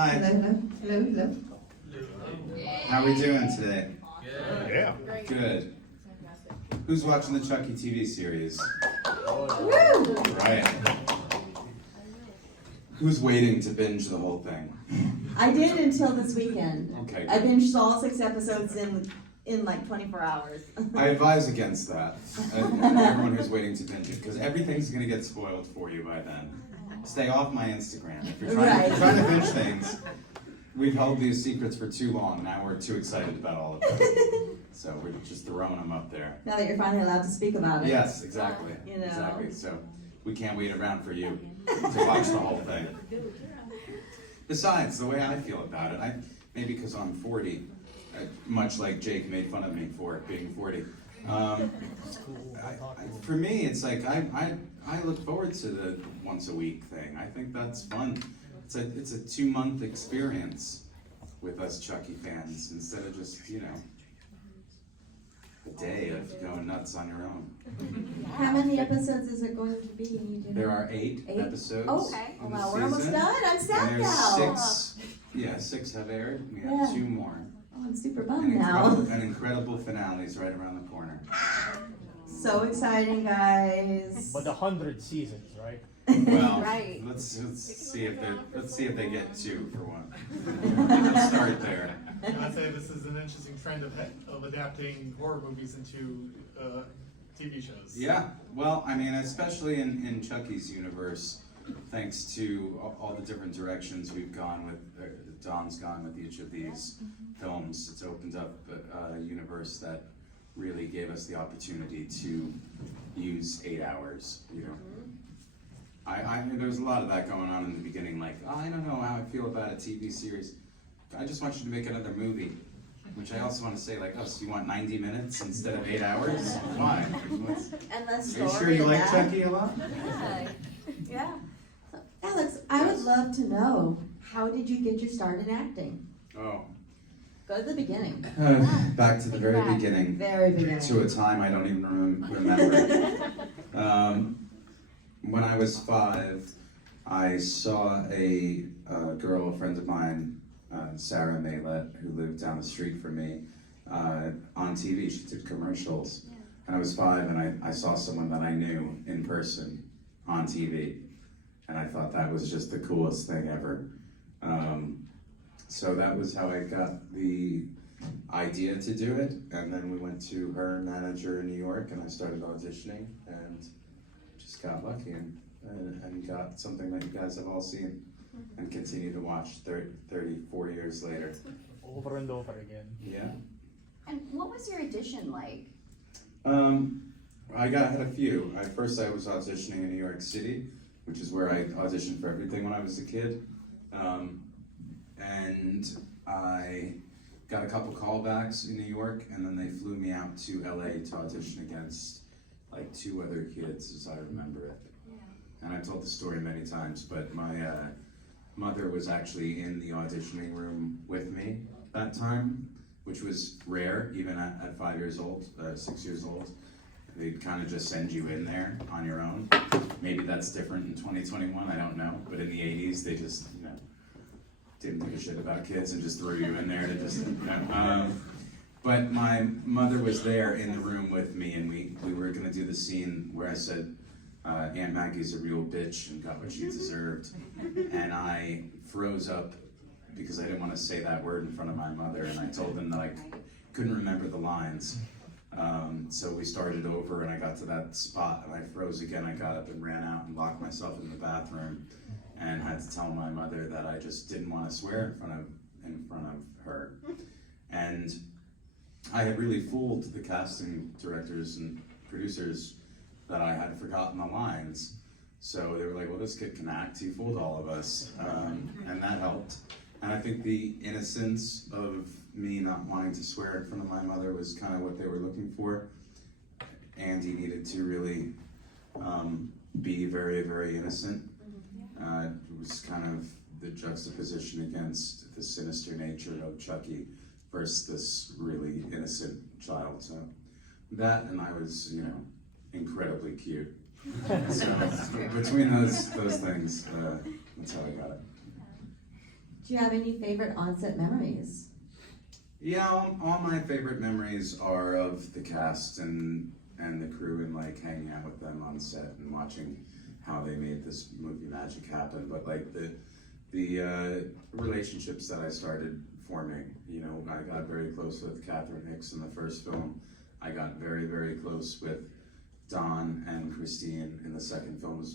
Hi. Hello. How are we doing today? Good. Yeah. Good. Who's watching the Chucky TV series? Woo! Right. Who's waiting to binge the whole thing? I did until this weekend. Okay. I binged all 6 episodes in like 24 hours. I advise against that. Everyone who's waiting to binge it, because everything's going to get spoiled for you by then. Stay off my Instagram. If you're trying to binge things, we've held these secrets for too long. Now we're too excited about all of them. So we're just throwing them up there. Now that you're finally allowed to speak about it. Yes, exactly. You know. Exactly. So we can't wait around for you to watch the whole thing. Besides, the way I feel about it, maybe because I'm 40, much like Jake made fun of me for being 40. For me, it's like I look forward to the once a week thing. I think that's fun. It's a 2-month experience with us Chucky fans instead of just, a day of going nuts on your own. How many episodes is it going to be? Do you know? There are 8 episodes. Oh, in the wow, we're almost season. done. I'm sad And now. there's 6 have aired. We have 2 more. Oh, I'm super bummed now. An incredible finale is right around the corner. So exciting, guys. But 100 seasons, right? Well, Right. let's see if they get 2 for one. Let's start there. I'd say this is an interesting trend of adapting horror movies into TV shows. Yeah, well, I mean, especially in Chucky's universe, thanks to all the different directions we've gone with, Don's gone with each of these films, it's opened up a universe that really gave us the opportunity to use 8 hours, there was a lot of that going on in the beginning, like, I don't know how I feel about a TV series. I just want you to make another movie, which I also want to say, like, oh, so you want 90 minutes instead of 8 hours? Why? And let's Are you sure you like Chucky a lot? Yeah. So, Alex, I would love to know, how did you get your start in acting? Oh. Go to the beginning. Back to the very beginning. Very beginning. To a time I don't even remember. When I was 5, I saw a girl, a friend of mine, Sarah Maylett, who lived down the street from me, on TV. She did commercials. And I was 5 and I saw someone that I knew in person on TV. And I thought that was just the coolest thing ever. So that was how I got the idea to do it. And then we went to her manager in New York and I started auditioning and just got lucky and got something that you guys have all seen and continue to watch 34 years later. Over and over again. Yeah. And what was your audition like? I had a few. First I was auditioning in New York City, which is where I auditioned for everything when I was a kid. And I got a couple callbacks in New York, and then they flew me out to LA to audition against like 2 other kids, as I remember it. And I've told the story many times, but my mother was actually in the auditioning room with me that time, which was rare, even at 5 years old, 6 years old. They'd kind of just send you in there on your own. Maybe that's different in 2021, I don't know. But in the 80s, they just, didn't give a shit about kids and just threw you in there to just, But my mother was there in the room with me, and we were gonna do the scene where I said, Aunt Maggie's a real bitch and got what she deserved. And I froze up because I didn't want to say that word in front of my mother, and I told them that I couldn't remember the lines. So we started over, and I got to that spot, and I froze again. I got up and ran out and locked myself in the bathroom, and had to tell my mother that I just didn't want to swear in front of her. And I had really fooled the casting directors and producers that I had forgotten the lines. So they were like, well, this kid can act, he fooled all of us, and that helped. And I think the innocence of me not wanting to swear in front of my mother was kind of what they were looking for. Andy needed to really be very, very innocent. It was kind of the juxtaposition against the sinister nature of Chucky versus this really innocent child. So that, and I was, incredibly cute. So between those things, that's how I got it. Do you have any favorite on-set memories? Yeah, all my favorite memories are of the cast and the crew and like hanging out with them on set and watching how they made this movie magic happen. But like the relationships that I started forming, you know, I got very close with Catherine Hicks in the first film. I got very, very close with Don and Christine in the second film,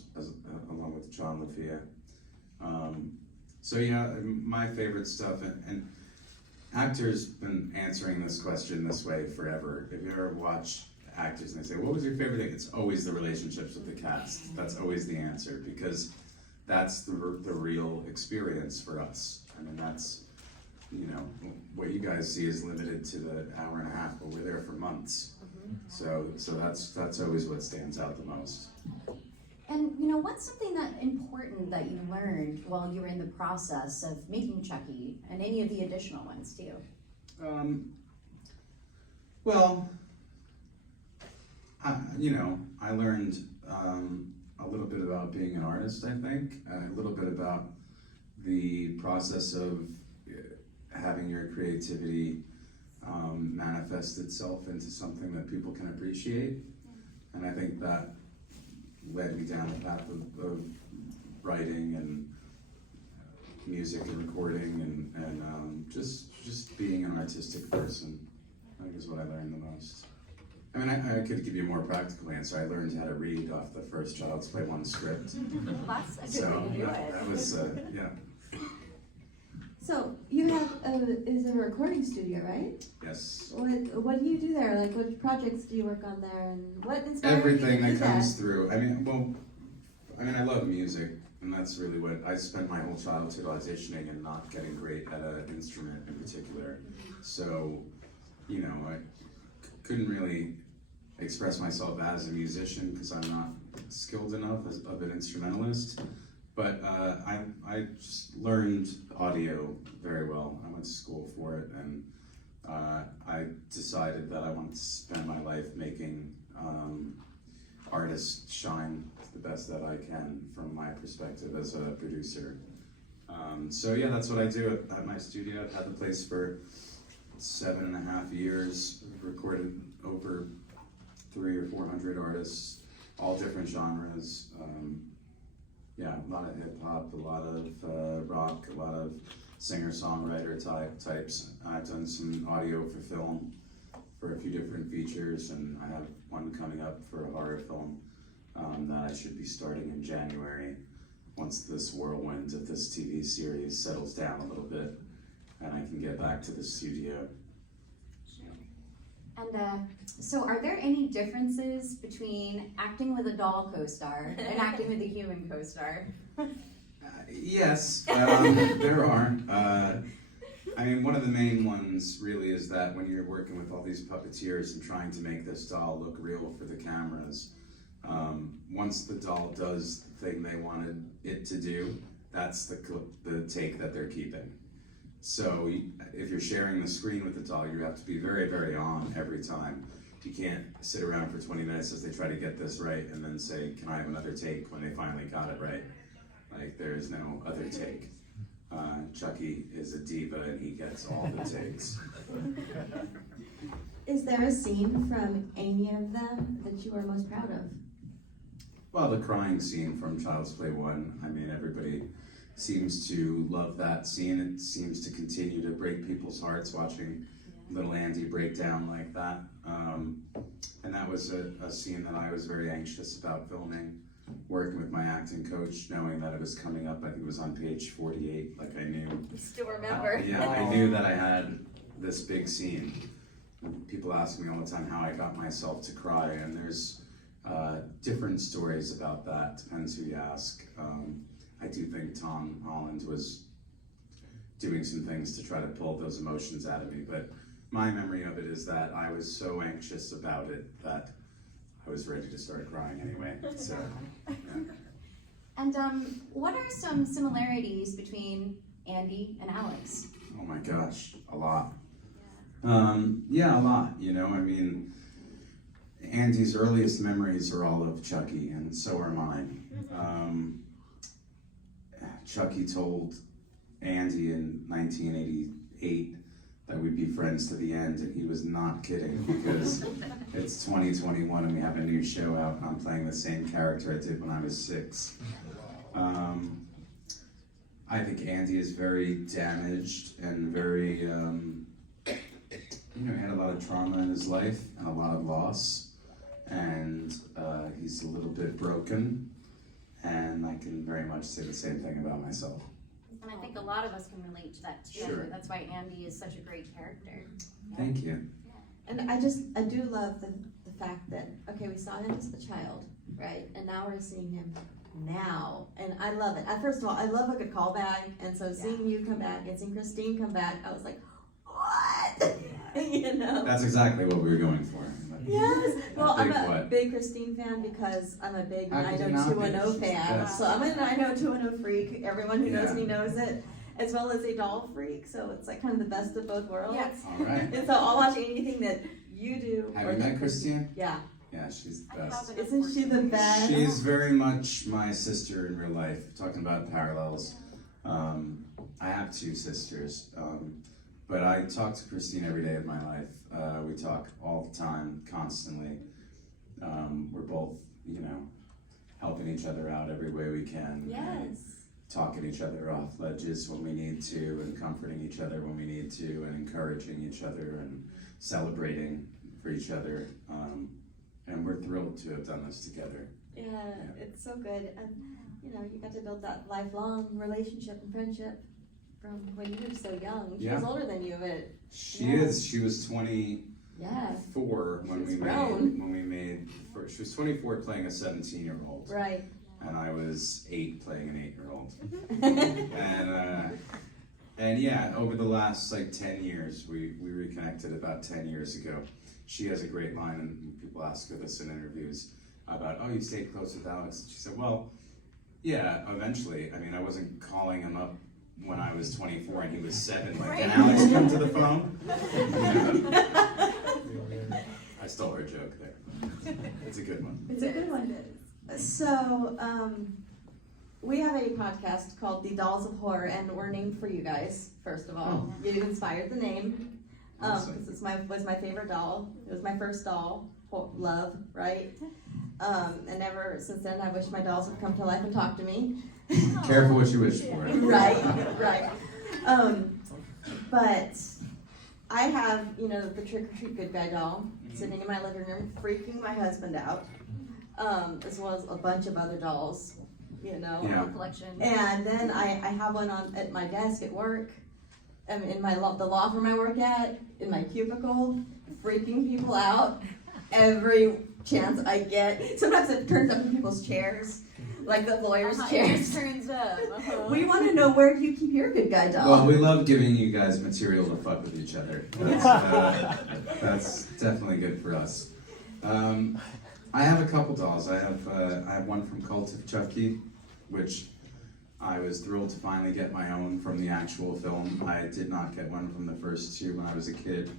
along with John LaFia. So yeah, my favorite stuff, and actors been answering this question this way forever. If you ever watch actors and they say, what was your favorite thing? It's always the relationships with the cast. That's always the answer, because that's the real experience for us. I mean, that's, you know, what you guys see is limited to the hour and a half, but we're there for months. So that's always what stands out the most. And you know, what's something that important that you learned while you were in the process of making Chucky, and any of the additional ones too? Well, you know, I learned a little bit about being an artist, I think, and a little bit about the process of having your creativity manifest itself into something that people can appreciate. And I think that led me down the path of writing and music and recording and just being an artistic person, I think is what I learned the most. I mean, I could give you a more practical answer. I learned how to read off the first Child's Play 1 script. That's a good So way to do it. that was, yeah, So you have is a recording studio, right? yes. What do you do there? Like, what projects do you work on there, and what inspired Everything you to do that comes through. I mean, I love music, and that's really what I spent my whole childhood auditioning and not getting great at an instrument in particular. So, you know, I couldn't really express myself as a musician because I'm not skilled enough of an instrumentalist. But I just learned audio very well. I went to school for it, and I decided that I wanted to spend my life making artists shine the best that I can from my perspective as a producer. So yeah, that's what I do at my studio. I've had the place for 7.5 years. We've recorded over 300 or 400 artists, all different genres. Yeah, a lot of hip hop, a lot of rock, a lot of singer-songwriter types. I've done some audio for film for a few different features, and I have one coming up for a horror film that I should be starting in January, once this whirlwind of this TV series settles down a little bit and I can get back to the studio. And so are there any differences between acting with a doll co-star and acting with a human co-star? Yes, there are. I mean, one of the main ones really is that when you're working with all these puppeteers and trying to make this doll look real for the cameras, once the doll does the thing they wanted it to do, that's the take that they're keeping. So if you're sharing the screen with the doll, you have to be very, very on every time. You can't sit around for 20 minutes as they try to get this right and then say, can I have another take when they finally got it right? Like, there's no other take. Chucky is a diva and he gets all the takes. Is there a scene from any of them that you are most proud of? Well, the crying scene from Child's Play 1, I mean, everybody seems to love that scene. It seems to continue to break people's hearts watching little Andy break down like that. And that was a scene that I was very anxious about filming, working with my acting coach, knowing that it was coming up. I think it was on page 48, like I knew. I still remember. Yeah, I knew that I had this big scene. People ask me all the time how I got myself to cry, and there's different stories about that, depends who you ask. I do think Tom Holland was doing some things to try to pull those emotions out of me, but my memory of it is that I was so anxious about it that I was ready to start crying anyway. So, yeah. And what are some similarities between Andy and Alex? Oh my gosh, a lot. Yeah, a lot. You know, I mean, Andy's earliest memories are all of Chucky, and so are mine. Chucky told Andy in 1988 that we'd be friends to the end, and he was not kidding, because it's 2021 and we have a new show out and I'm playing the same character I did when I was 6. I think Andy is very damaged and very, he had a lot of trauma in his life and a lot of loss, and he's a little bit broken, and I can very much say the same thing about myself. And I think a lot of us can relate to that too. Sure. That's why Andy is such a great character. Thank you. And I do love the fact that, okay, we saw him as a child, right? And now we're seeing him now. And I love it. First of all, I love a good callback. And so seeing you come back and seeing Christine come back, I was like, what? That's exactly what we were going for. Yes. Well, I'm a what? big Christine fan because I'm a big How could you not be? 90210 fan. Yes. So I'm a 90210 freak. Everyone who knows Yeah. me knows it. As well as a doll freak. So it's like kind of the best of both worlds. Yes. All right. And so I'll watch anything that you do. Have or you that met Christine? Yeah. Yeah, she's the I best. haven't, Isn't she the best? She's very much my sister in real life, talking about parallels. I have 2 sisters, but I talk to Christine every day of my life. We talk all the time, constantly. We're both, helping each other out every way we can. And talking each other off ledges when we need to, and comforting each other when we need to, and encouraging each other, and celebrating for each other. And we're thrilled to have done this together. Yeah, it's so good. And, you got to build that lifelong relationship and friendship from when you were so young. She was older than you, but She is. She was 24 when She's we grown. made. She was 24 playing a 17-year-old, right. and I was 8 playing an 8-year-old. Mm-hmm. And yeah, over the last 10 years, we reconnected about 10 years ago. She has a great line, and people ask her this in interviews about, oh, you stayed close with Alex. And she said, well, yeah, eventually. I mean, I wasn't calling him up when I was 24 and he was 7. Like, can Alex come to the phone? I stole her joke there. It's a good one. It's a good one. So, we have a podcast called The Dolls of Horror, and we're named for you guys, first of all. You inspired the name. Because it was my favorite doll. It was my first doll. Love, right? And ever since then, I wish my dolls would come to life and talk to me. Careful what you wish for. Right. But I have, the Trick or Treat Good Guy doll sitting in my living room, freaking my husband out, as well as a bunch of other dolls, Yeah. Collection. And then I have one at my desk at work, in the law firm I work at, in my cubicle, freaking people out every chance I get. Sometimes it turns up in people's chairs, like the lawyers' It chairs. turns up. We want to know, where do you keep your good guy doll? Well, we love giving you guys material to fuck with each other. That's definitely good for us. I have a couple dolls. I have one from Cult of Chucky, which I was thrilled to finally get my own from the actual film. I did not get one from the first 2 when I was a kid.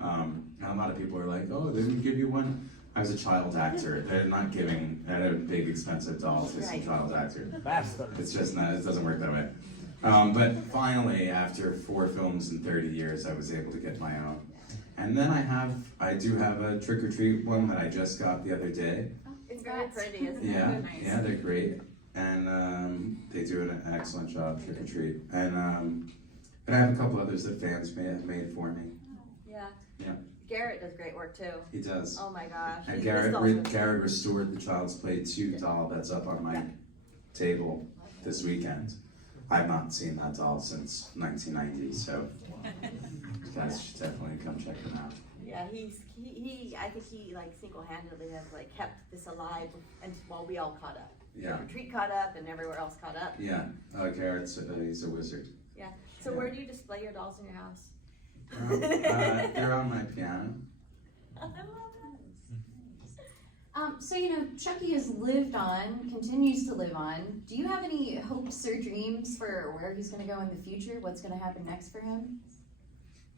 And a lot of people are like, oh, they didn't give you one? I was a child actor. They're not giving a big expensive doll to some child actor. Bastard. It's just not, it doesn't work that way. But finally, after 4 films in 30 years, I was able to get my own. And then I do have a Trick or Treat one that I just got the other day. It's very pretty, isn't it? Yeah, yeah, they're great. And they do an excellent job, Trick or Treat. And I have a couple others that fans may have made for me. Yeah. Garrett does great work too. He does. Oh my gosh. And This Garrett doll's really- Garrett restored the Child's Play 2 doll that's up on my table this weekend. I've not seen that doll since 1990, so you guys should definitely come check him out. Yeah, I think he single-handedly has kept this alive, and while we all caught up. Yeah, Retreat caught up, and everywhere else caught up. yeah. Garrett's he's a wizard. Yeah. So where do you display your dolls in your house? They're on my piano. I love So, Chucky has lived on, continues to live on. Do you have any hopes or dreams for where he's going to go in the future? What's going to happen next for him?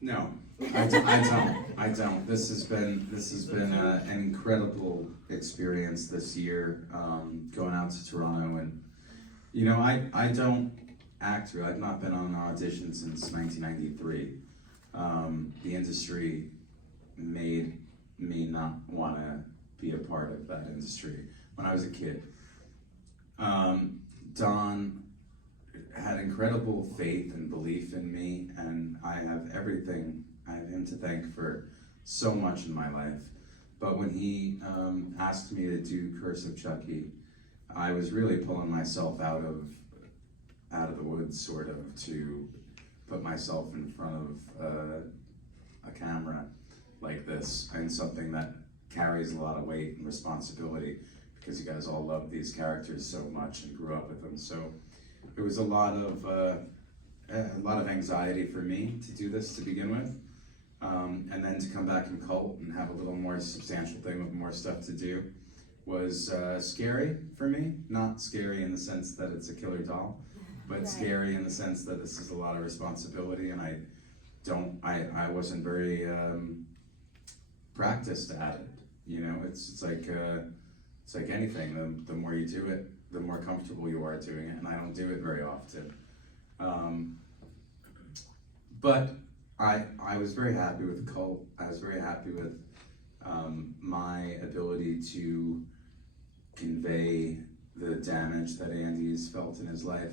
No, I don't. This has been an incredible experience this year, going out to Toronto, and I don't actor, I've not been on an audition since 1993. The industry made me not want to be a part of that industry when I was a kid. Don had incredible faith and belief in me, and I have everything. I have him to thank for so much in my life. But when he asked me to do Curse of Chucky, I was really pulling myself out of the woods, sort of, to put myself in front of a camera like this, and something that carries a lot of weight and responsibility, because you guys all love these characters so much and grew up with them. So it was a lot of anxiety for me to do this to begin with, and then to come back in Cult and have a little more substantial thing with more stuff to do was scary for me. Not scary in the sense that it's a killer doll, but scary in the sense that this is a lot of responsibility, and I wasn't very practiced at it. You know, it's like anything. The more you do it, the more comfortable you are doing it, and I don't do it very often. But I was very happy with Cult. I was very happy with my ability to convey the damage that Andy's felt in his life.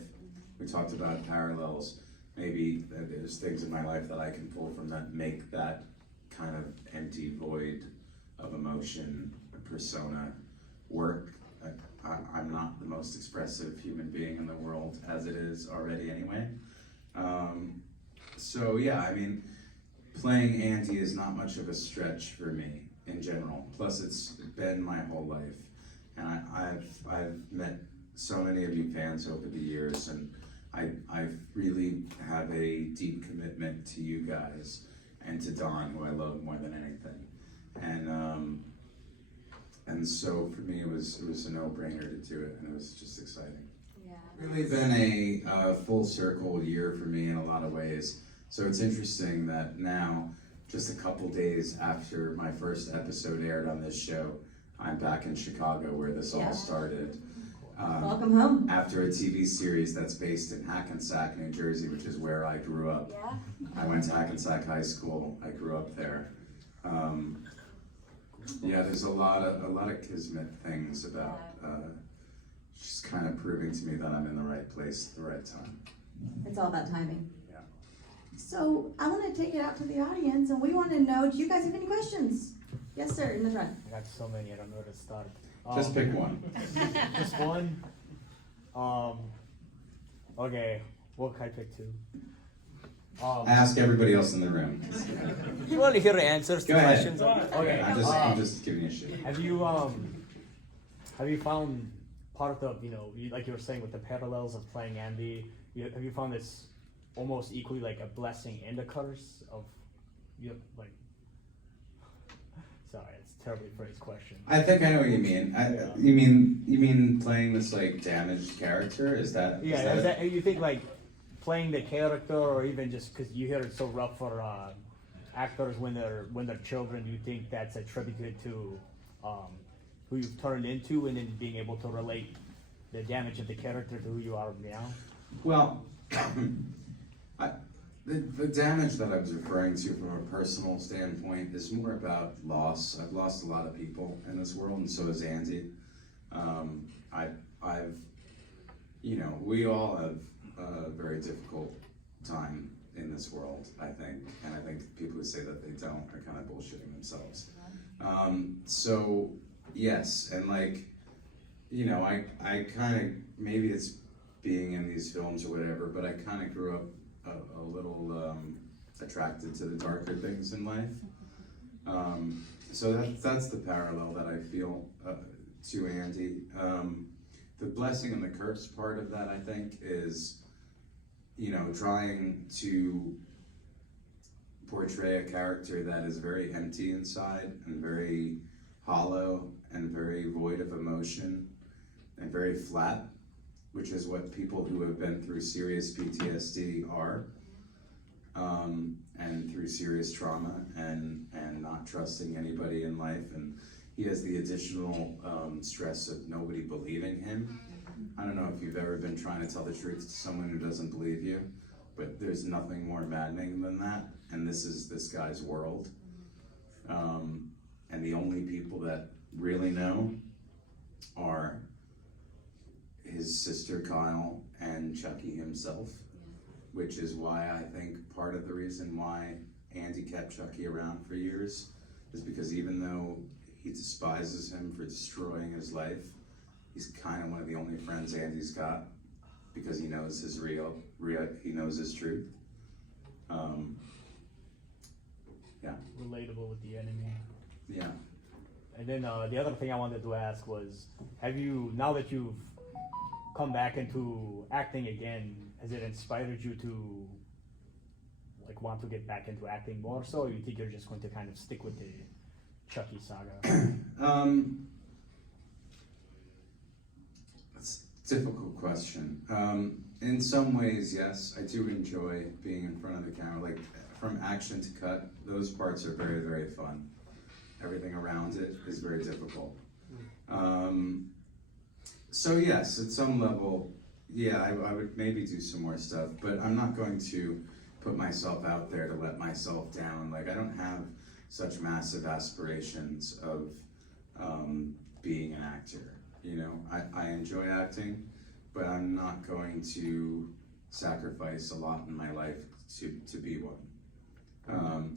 We talked about parallels. Maybe there's things in my life that I can pull from that make that kind of empty void of emotion persona work. I'm not the most expressive human being in the world as it is already anyway. So yeah, I mean, playing Andy is not much of a stretch for me in general. Plus, it's been my whole life, and I've met so many of you fans over the years, and I really have a deep commitment to you guys and to Don, who I love more than anything. And so for me, it was a no-brainer to do it, and it was just exciting. Yeah. Really been a full circle year for me in a lot of ways. So it's interesting that now, just a couple days after my first episode aired on this show, I'm back in Chicago, where this all started. Welcome home. After a TV series that's based in Hackensack, New Jersey, which is where I grew up. Yeah. I went to Hackensack High School. I grew up there. Yeah, there's a lot of kismet things about just kind of proving to me that I'm in the right place at the right time. It's all about timing. Yeah. So I want to take it out to the audience, and we want to know, do you guys have any questions? Yes, sir, in the front. I got so many, I don't know where to start. Just pick one. Just one? Okay, what can I pick two? Ask everybody else in the room. You want to hear answers to Go ahead. questions? Okay. I'm just giving you a shit. Have you found part of the, like you were saying with the parallels of playing Andy, have you found this almost equally like a blessing and a curse of, like, sorry, it's a terribly phrased question. I think I know what you mean. You mean playing this like damaged character? Is that? Yeah, is that you think like playing the character, or even just because you hear it's so rough for actors when they're children, you think that's attributed to who you've turned into, and then being able to relate the damage of the character to who you are now? Well, the damage that I was referring to from a personal standpoint is more about loss. I've lost a lot of people in this world, and so has Andy. We all have a very difficult time in this world, I think, and I think people who say that they don't are kind of bullshitting themselves. So yes, and like, I kind of, maybe it's being in these films or whatever, but I kind of grew up a little attracted to the darker things in life. So that's the parallel that I feel to Andy. The blessing and the curse part of that, I think, is, trying to portray a character that is very empty inside and very hollow and very void of emotion and very flat, which is what people who have been through serious PTSD are, and through serious trauma and not trusting anybody in life. And he has the additional stress of nobody believing him, I don't know if you've ever been trying to tell the truth to someone who doesn't believe you, but there's nothing more maddening than that, and this is this guy's world. And the only people that really know are his sister Kyle and Chucky himself, which is why I think part of the reason why Andy kept Chucky around for years is because even though he despises him for destroying his life, he's kind of one of the only friends Andy's got because he knows his he knows his truth. Yeah. Relatable with the enemy. Yeah. And then the other thing I wanted to ask was, have you, now that you've come back into acting again, has it inspired you to like want to get back into acting more so, or you think you're just going to kind of stick with the Chucky saga? That's a difficult question. In some ways, yes, I do enjoy being in front of the camera. Like from action to cut, those parts are very, very fun. Everything around it is very difficult. So yes, at some level, yeah, I would maybe do some more stuff, but I'm not going to put myself out there to let myself down. Like I don't have such massive aspirations of being an actor. You know, I enjoy acting, but I'm not going to sacrifice a lot in my life to be one.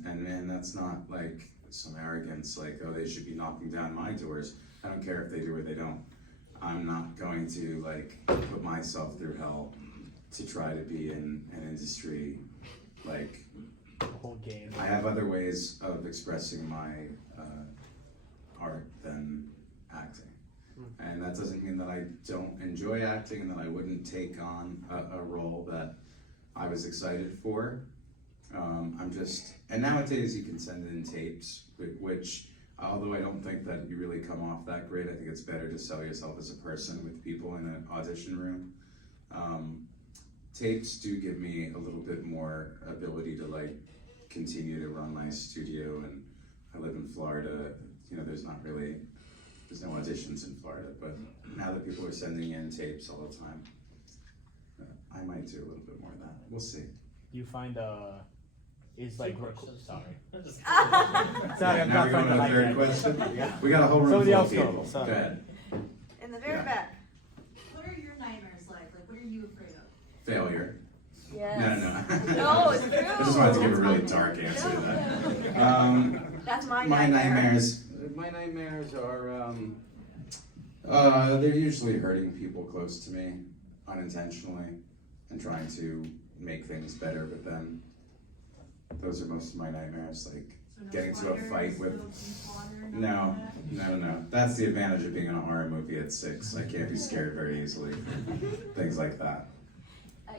And that's not like some arrogance, like, oh, they should be knocking down my doors. I don't care if they do or they don't. I'm not going to like put myself through hell to try to be in an industry. Like, The whole game. I have other ways of expressing my art than acting. And that doesn't mean that I don't enjoy acting and that I wouldn't take on a role that I was excited for. And nowadays you can send in tapes, which, although I don't think that you really come off that great, I think it's better to sell yourself as a person with people in an audition room. Tapes do give me a little bit more ability to like continue to run my studio, and I live in Florida. You know, there's no auditions in Florida, but now that people are sending in tapes all the time, I might do a little bit more of that. We'll see. You find is like sorry. Sorry, I'm now not we're trying going to to the third hijack. question. Yeah. We got a whole room Somebody full of else go. people. Sorry. Go ahead. In the very Yeah. back. What are your nightmares like? Like, what are you afraid of? Failure. Yes. No. No, it's true. I just wanted to give a really dark answer to that. That's my My nightmare. nightmares are, they're usually hurting people close to me unintentionally and trying to make things better with them. Those are most of my nightmares, like So no getting into a spiders, fight with. no deep water, No, none of that? no. That's the advantage of being in a horror movie at 6. I can't be scared very easily. Things like that.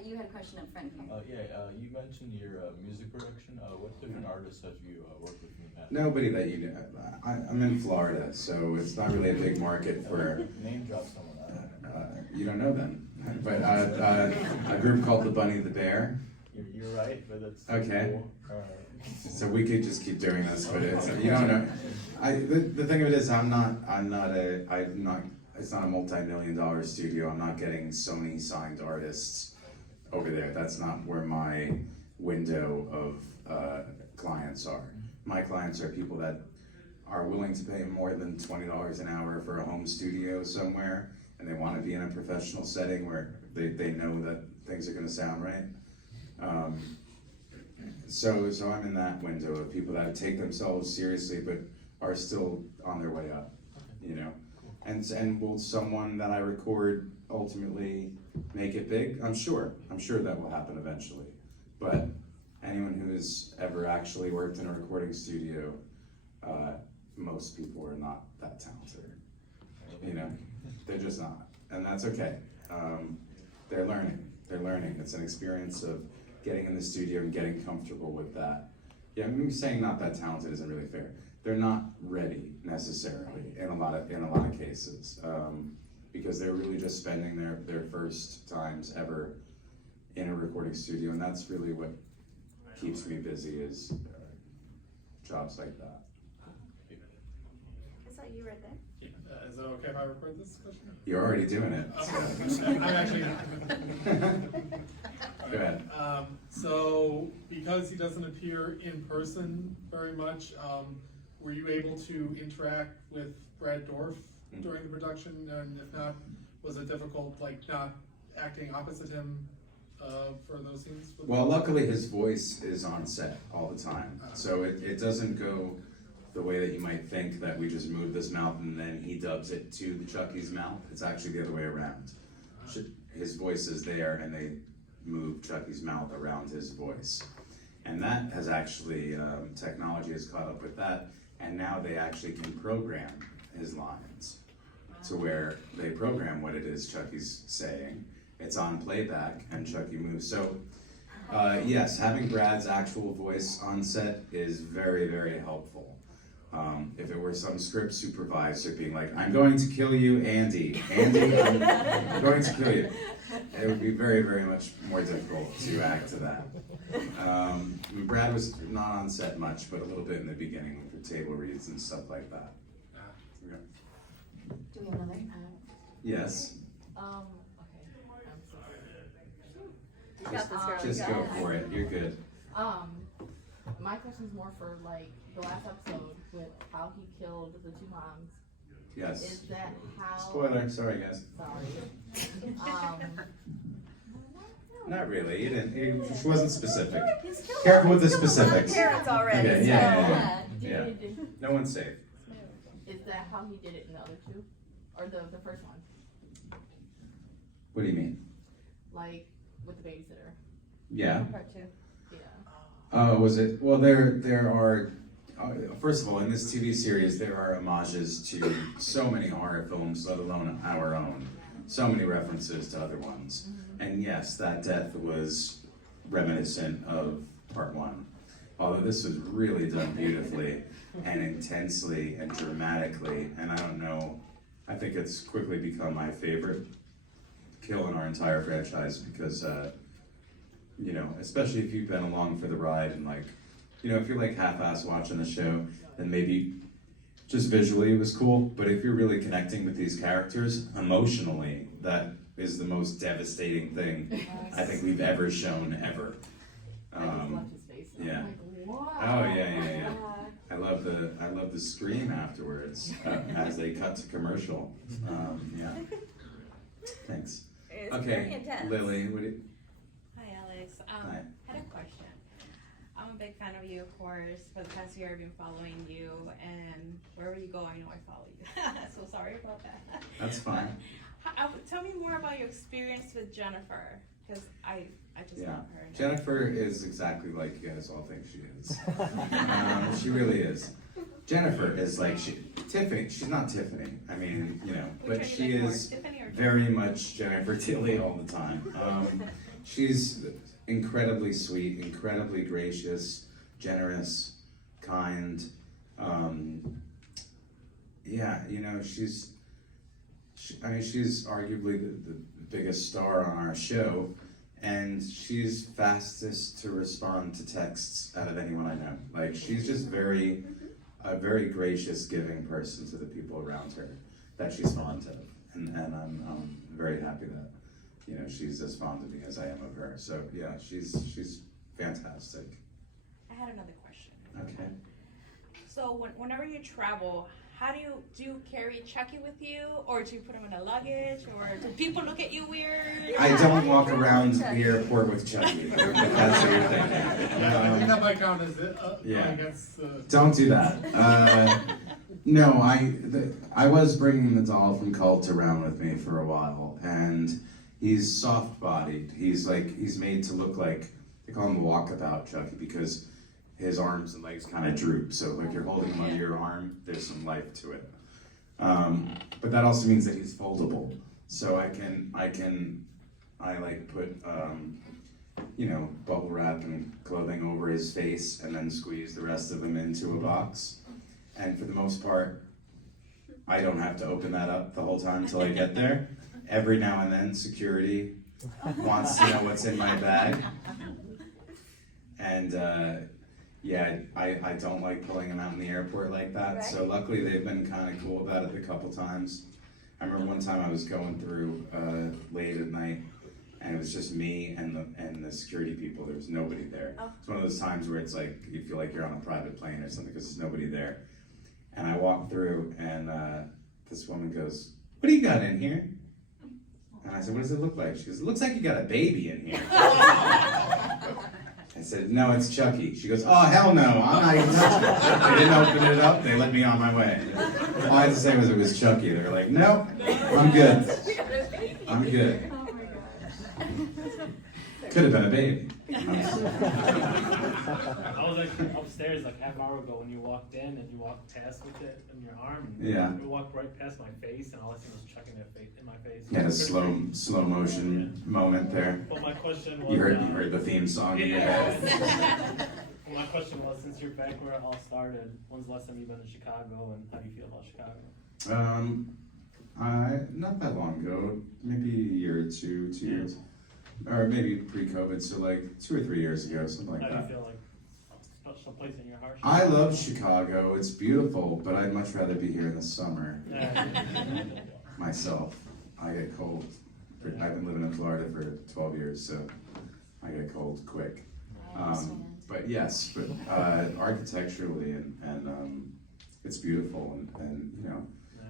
You had a question up front here. You mentioned your music production. What different artists have you worked with in the past? Nobody that you know. I'm in Florida, so it's not really a big market for. Name drop someone. I don't know. You don't know them, but a group called the Bunny the Bear. You're right, but that's Okay. cool. So we could just keep doing this, but it's you don't know. The thing of it is, it's not a multi-million-dollar studio. I'm not getting Sony signed artists over there. That's not where my window of clients are. My clients are people that are willing to pay more than $20 an hour for a home studio somewhere, and they want to be in a professional setting where they know that things are going to sound right. So I'm in that window of people that take themselves seriously but are still on their way up, you know. And will someone that I record ultimately make it big? I'm sure that will happen eventually. But anyone who's ever actually worked in a recording studio, most people are not that talented. You know, they're just not, and that's okay. They're learning. It's an experience of getting in the studio and getting comfortable with that. Yeah, I mean, saying not that talented isn't really fair. They're not ready necessarily in a lot of cases, because they're really just spending their first times ever in a recording studio, and that's really what keeps me busy is jobs like that. Is that you right there? Is it okay if I record this question? You're already doing it. So. I'm actually Go ahead. So, because he doesn't appear in person very much, were you able to interact with Brad Dorff during the production? And if not, was it difficult, like not acting opposite him for those scenes? Well, luckily his voice is on set all the time, so it doesn't go the way that you might think, that we just move this mouth and then he dubs it to the Chucky's mouth. It's actually the other way around. His voice is there and they move Chucky's mouth around his voice. And that has actually, technology has caught up with that, and now they actually can program his lines to where they program what it is Chucky's saying. It's on playback and Chucky moves. So yes, having Brad's actual voice on set is very, very helpful. If it were some script supervisor being like, I'm going to kill you, Andy. Andy, I'm going to kill you. It would be very, very much more difficult to act to that. Brad was not on set much, but a little bit in the beginning with the table reads and stuff like that. Okay. Do we have another? Yes, Okay. I'm so sorry. You got this, girl. just You go got it. for it. You're good. My question's more for like the last episode with how he killed the two moms. Yes. Is that how? Spoiler, sorry guys. Sorry. Not really, you didn't, it wasn't specific. He's killed Careful with the he's killed a lot of specifics. parents already. Okay, so, yeah. Did, No one's safe. Is that how he did it in the other two? Or the first one? What do you mean? Like with the babysitter? Yeah. Part two. Yeah. Oh, was it? Well, there are. First of all, in this TV series, there are homages to so many horror films, let alone our own. So many references to other ones. And yes, that death was reminiscent of part one. Although this was really done beautifully and intensely and dramatically. And I don't know, I think it's quickly become my favorite kill in our entire franchise because, you know, especially if you've been along for the ride and like, you know, if you're like half-ass watching the show, then maybe just visually it was cool, but if you're really connecting with these characters emotionally, that is the most devastating thing I think we've ever shown ever. I just left his face. And yeah. I'm like, wow. Oh yeah. I love the scream afterwards as they cut to commercial. Yeah. Thanks. It's Okay, very intense. Lily, what do you? Hi Alex, Hi. I had a question. I'm a big fan of you, of course. For the past year I've been following you, and wherever you go I know I follow you. So sorry about that. That's fine. Tell me more about your experience with Jennifer, because I just Yeah, love her. Jennifer is exactly like you guys all think she is. She really is. Jennifer is like Tiffany. She's not Tiffany. I mean, you know, Which but one you she like more, is Tiffany or very much Jennifer Tilly all the time. She's incredibly sweet, incredibly gracious, generous, kind. Yeah, you know, she's arguably the biggest star on our show, and she's fastest to respond to texts out of anyone I know. Like, she's just a very gracious, giving person to the people around her that she's fond of, and I'm very happy that, you know, she's as fond of me as I am of her. So yeah, she's fantastic. I had another question. Okay. So whenever you travel, how do you carry Chucky with you, or do you put him in a luggage, or do people look at you weird? I don't walk around the airport with Chucky. If that's what you're thinking. I think that might count as yeah. against Don't do that. No, I was bringing the doll from Cult around with me for a while, and he's soft-bodied. He's made to look like, they call him walkabout Chucky because his arms and legs kind of droop. So like you're holding him under your arm, there's some life to it. But that also means that he's foldable. So I like put you know, bubble wrap and clothing over his face and then squeeze the rest of him into a box. And for the most part, I don't have to open that up the whole time until I get there. Every now and then, security wants to know what's in my bag. And yeah, I don't like pulling them out in the airport like that. So luckily they've been kind of cool about it a couple times. I remember one time I was going through late at night, and it was just me and the security people. There was nobody there. Oh. It's one of those times where it's like you feel like you're on a private plane or something because there's nobody there. And I walked through, and this woman goes, "What do you got in here?" And I said, "What does it look like?" She goes, "It looks like you got a baby in here." I said, "No, it's Chucky." She goes, "Oh, hell no, I'm not even touching it." They didn't open it up, they let me on my way. All I had to say was it was Chucky. They were like, "Nope, I'm good. I'm good." Oh my gosh. Could have been a baby. I was like upstairs like half hour ago when you walked in and you walked past with it in your arm. And Yeah. You walked right past my face and all I seen was chucking it in my face. You had a slow motion moment there. But my question was. You heard the theme song in your head. Well, my question was, since you're back where it all started, when's the last time you've been to Chicago and how do you feel about Chicago? Not that long ago, maybe a year or two years. Or maybe pre-COVID, so like 2 or 3 years ago, something like How do you that. feel like special place in your heart? I love Chicago, it's beautiful, but I'd much rather be here in the summer myself. I get cold. I've been living in Florida for 12 years, so I get cold quick. But yes, but architecturally and it's beautiful, and you know,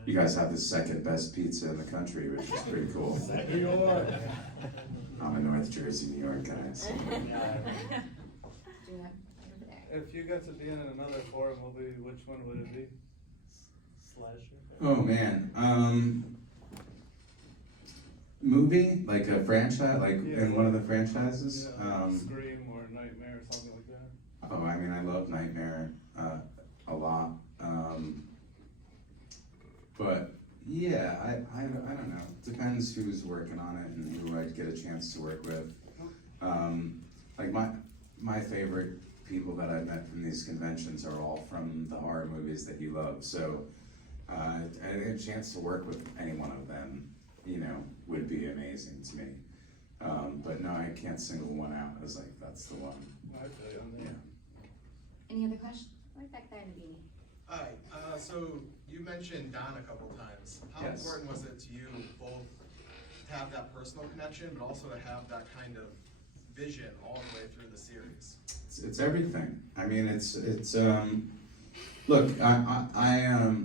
you guys have the second best pizza in the country, which is pretty cool. New York. I'm a North Jersey, New York guy. So. If you got to be in another horror movie, which one would it be? Slasher. Oh man, movie like a franchise, like in one of the franchises. Yeah, Scream or Nightmare or something like that. Oh, I mean, I love Nightmare a lot. But yeah, I don't know. Depends who's working on it and who I'd get a chance to work with. Like my favorite people that I've met from these conventions are all from the horror movies that you love. So a chance to work with any one of them, you know, would be amazing to me. But no, I can't single one out as like that's the one. I feel you on that. Yeah. Any other questions? Right back there in the beanie. Hi, so you mentioned Don a couple times. How Yes. important was it to you both to have that personal connection, but also to have that kind of vision all the way through the series? It's everything. I mean, it's look, I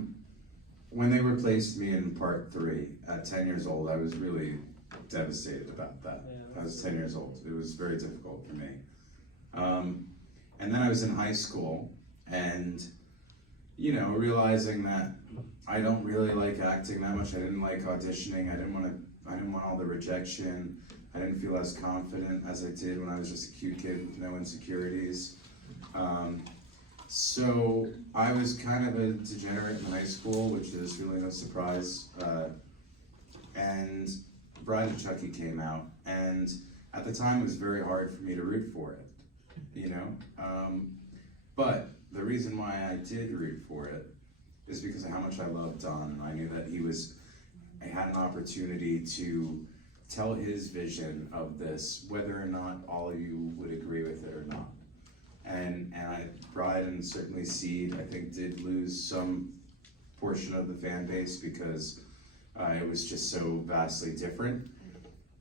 when they replaced me in part 3 at 10 years old, I was really devastated about that. Yeah, I was 10 years old. It was very difficult for me. And then I was in high school, and you know, realizing that I don't really like acting that much. I didn't like auditioning. I didn't want all the rejection. I didn't feel as confident as I did when I was just a cute kid with no insecurities. So I was kind of a degenerate in high school, which is really no surprise. And Bride of Chucky came out, and at the time it was very hard for me to root for it, you know? But the reason why I did root for it is because of how much I loved Don, and I knew that I had an opportunity to tell his vision of this, whether or not all of you would agree with it or not. And Bride and certainly Seed, I think, did lose some portion of the fan base because it was just so vastly different.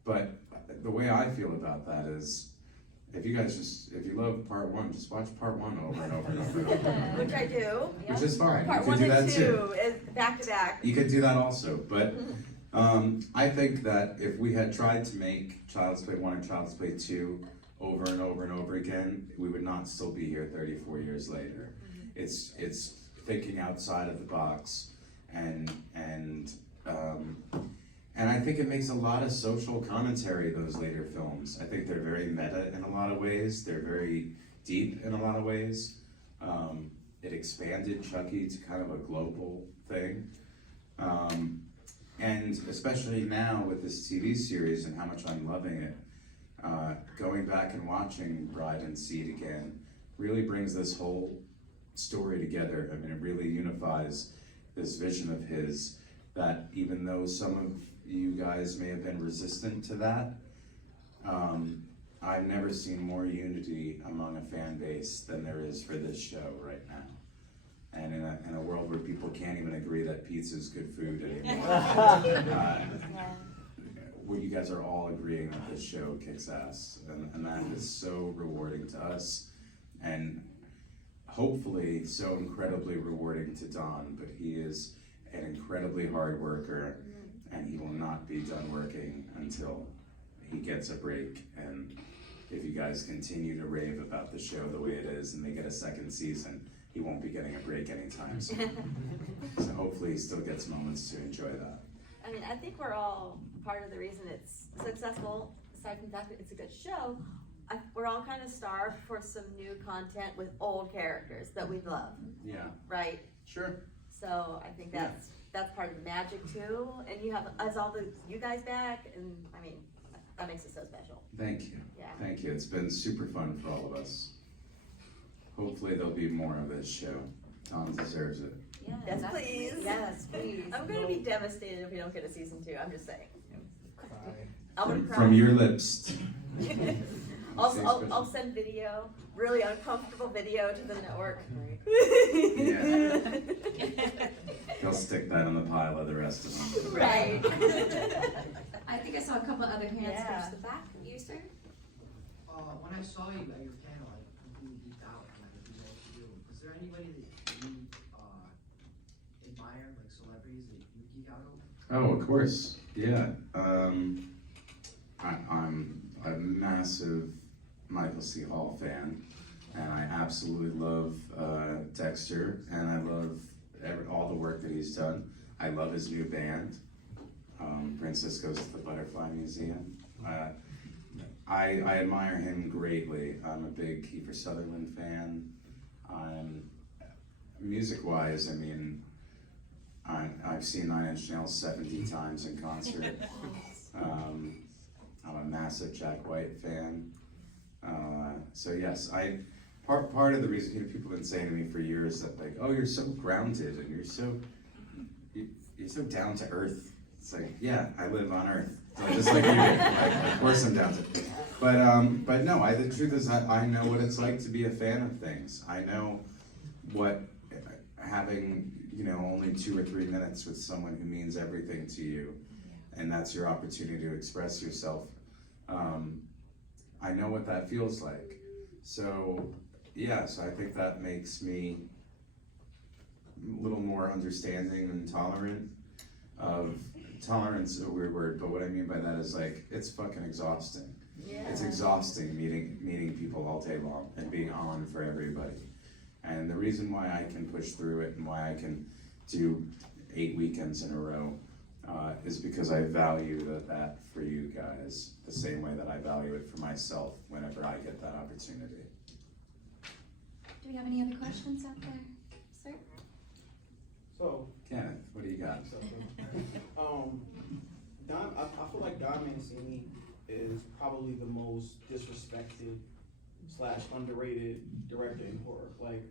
But the way I feel about that is, if you love part 1, just watch part 1 over and over and over and over. Which I do. Which is fine. Part You could 1 do and that 2 too. is back to back. You could do that also, but I think that if we had tried to make Child's Play 1 and Child's Play 2 over and over and over again, we would not still be here 34 years later. It's thinking outside of the box, and I think it makes a lot of social commentary, those later films. I think they're very meta in a lot of ways. They're very deep in a lot of ways. It expanded Chucky to kind of a global thing. And especially now with this TV series and how much I'm loving it, going back and watching Bride and Seed again really brings this whole story together. I mean, it really unifies this vision of his, that even though some of you guys may have been resistant to that, I've never seen more unity among a fan base taste than there is for this show right now. And in a world where people can't even agree that pizza is good food anymore, where you guys are all agreeing that this show kicks ass, and that is so rewarding to us, and hopefully so incredibly rewarding to Don. But he is an incredibly hard worker, and he will not be done working until he gets a break. And if you guys continue to rave about the show the way it is, and they get a second season, he won't be getting a break anytime soon. So hopefully he still gets moments to enjoy that. I mean, I think we're all part of the reason it's successful, aside from the fact that it's a good show. We're all kind of starved for some new content with old characters that we love. Yeah. Right? Sure. So I think that's part of the magic too. And you have you guys back, and I mean, that makes it so special. Thank you. Yeah. Thank you. It's been super fun for all of us. Hopefully there'll be more of this show. Tom deserves it. Yes, please. Yes, please. I'm gonna be devastated if we don't get a season 2. I'm just saying. I'm gonna From, cry. from your lips. I'll send video, really uncomfortable video to the network. Yeah. He'll stick that in the pile of the rest of them. Right. I think I saw a couple other hands Yeah. towards the back. You, sir? When I saw you at your panel, I completely geeked out when I didn't know what to do. Is there anybody that you admire, like celebrities that you geek out over? Oh, of course. Yeah. I'm a massive Michael C. Hall fan, and I absolutely love Dexter, and I love all the work that he's done. I love his new band, Princess Goes to the Butterfly Museum. I admire him greatly. I'm a big Kiefer Sutherland fan. Music-wise, I mean, I've seen 9 Inch Nails 70 times in concert. I'm a massive Jack White fan. So yes, part of the reason people have been saying to me for years that like, oh, you're so grounded and you're so down to earth. It's like, yeah, I live on Earth, so just like you do. Like, of course I'm down to earth. But no, the truth is that I know what it's like to be a fan of things. I know what having only 2 or 3 minutes with someone who means everything to you, and that's your opportunity to express yourself. I know what that feels like. So yes, I think that makes me a little more understanding and tolerant of. Tolerance is a weird word, but what I mean by that is like, it's fucking exhausting. Yeah. It's exhausting meeting people all day long and being on for everybody. And the reason why I can push through it and why I can do 8 weekends in a row is because I value that for you guys the same way that I value it for myself whenever I get that opportunity. Do we have any other questions out there, sir? So, Kenneth, what do you got? I feel like Don Mancini is probably the most disrespected / underrated director in horror. Like,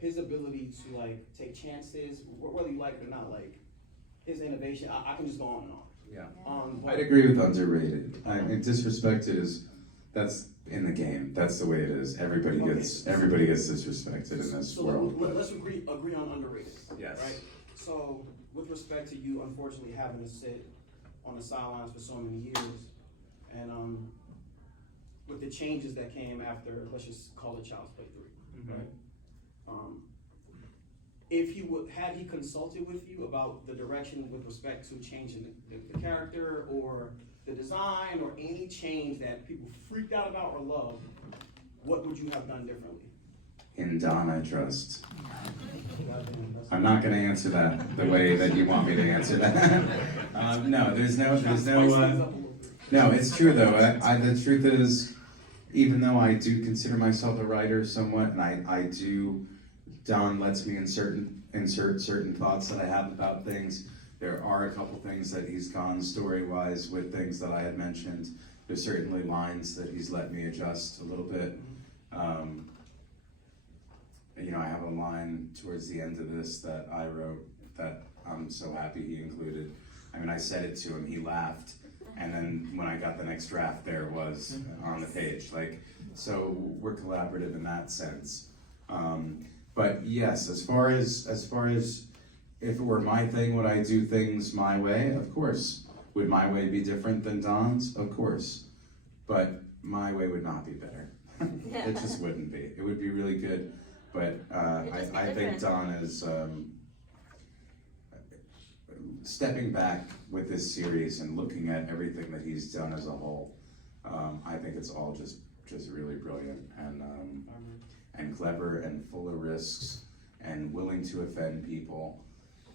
his ability to like take chances, whether you like it or not, like his innovation. I can just go on and on. Yeah. I'd agree with underrated. I mean, disrespected that's in the game. That's the way it is. Everybody gets disrespected in this world. Let's agree on underrated. Yes. Right. So, with respect to you, unfortunately having to sit on the sidelines for so many years, and with the changes that came after, let's just call it Child's Play 3, right? If had he consulted with you about the direction with respect to changing the character or the design or any change that people freaked out about or loved, what would you have done differently? In Don I trust. I'm not going to answer that the way that you want me to answer that. No, no, it's true though. The truth is, even though I do consider myself a writer somewhat, and I do, Don lets me insert certain thoughts that I have about things. There are a couple things that he's gone story-wise with things that I had mentioned. There's certainly lines that he's let me adjust a little bit. I have a line towards the end of this that I wrote that I'm so happy he included. I mean, I said it to him, he laughed, and then when I got the next draft, there it was on the page. Like, so we're collaborative in that sense. But yes, as far as if it were my thing, would I do things my way? Of course. Would my way be different than Don's? Of course. But my way would not be better. It just wouldn't be. It would be really good, but I think Don is stepping back with this series and looking at everything that he's done as a whole. I think it's all just really brilliant and clever and full of risks and willing to offend people.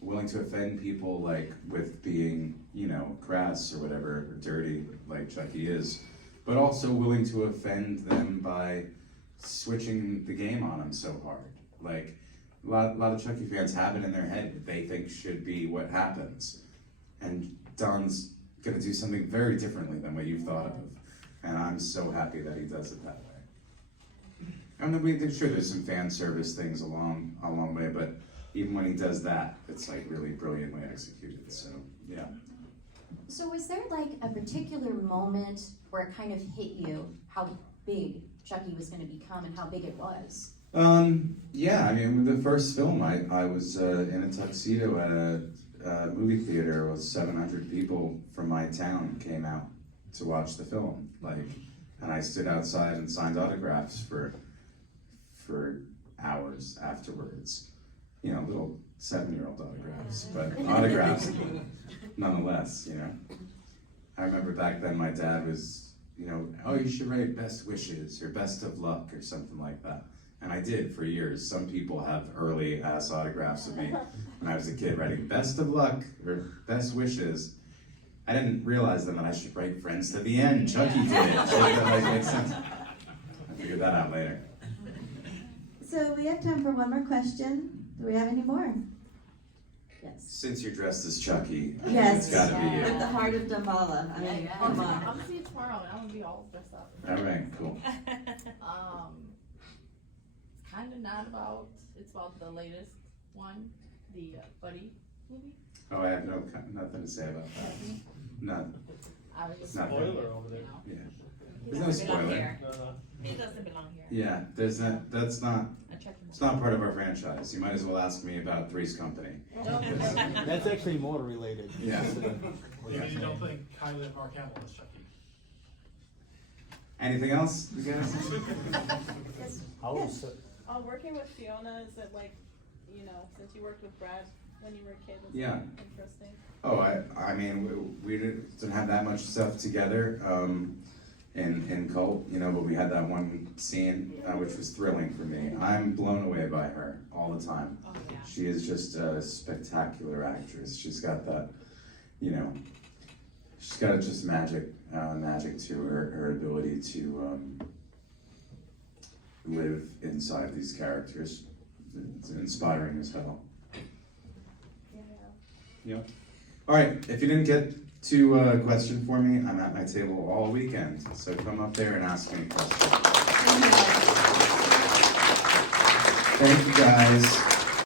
Like with being, you know, crass or whatever, or dirty like Chucky is, but also willing to offend them by switching the game on them so hard. Like a lot of Chucky fans have it in their head that they think should be what happens, and Don's gonna do something very differently than what you've thought of, and I'm so happy that he does it that way. And then sure there's some fan service things along the way, but even when he does that, it's like really brilliantly executed. So yeah. So was there like a particular moment where it kind of hit you how big Chucky was going to become and how big it was? Yeah, I mean, with the first film, I was in a tuxedo at a movie theater. It was 700 people from my town came out to watch the film, and I stood outside and signed autographs for hours afterwards. You know, little 7-year-old autographs, but autographs nonetheless, you know. I remember back then my dad was, you know, oh, you should write best wishes or best of luck or something like that. And I did for years. Some people have early ass autographs of me when I was a kid writing best of luck or best wishes. I didn't realize then that I should write friends to the end. Chucky did it. So that makes sense. I figured that out later. So we have time for one more question. Do we have any more? Yes. Since you're dressed as Chucky, Yes. it's gotta be you. With the heart of Damballa. I mean, come on. I'm gonna see it tomorrow and I'm gonna be all dressed up. All right, cool. It's kind of not about, it's about the latest one, the Buddy movie. Oh, I have nothing to say about that. None. I was just Nothing. Spoiler over there. Yeah. He There's no doesn't belong spoiler. here. No. He doesn't belong here. Yeah, there's not. That's not. I checked him It's not part of our franchise. You might as well ask me about Three's Company. That's actually more related. Yeah. Maybe you don't think highly of Mark Hamill as Chucky. Anything else, you guys? Working with Fiona, is it like, you know, since you worked with Brad when you were a kid, was Yeah. it interesting? Oh, I mean, we didn't have that much stuff together in Cult, you know, but we had that one scene which was thrilling for me. I'm blown away by her all the time. Oh, yeah. She is just a spectacular actress. She's got that, you know, she's got just magic to her ability to live inside these characters. It's inspiring as hell. Yeah. All right, if you didn't get to a question for me, I'm at my table all weekend, so come up there and ask me questions. Thank you guys.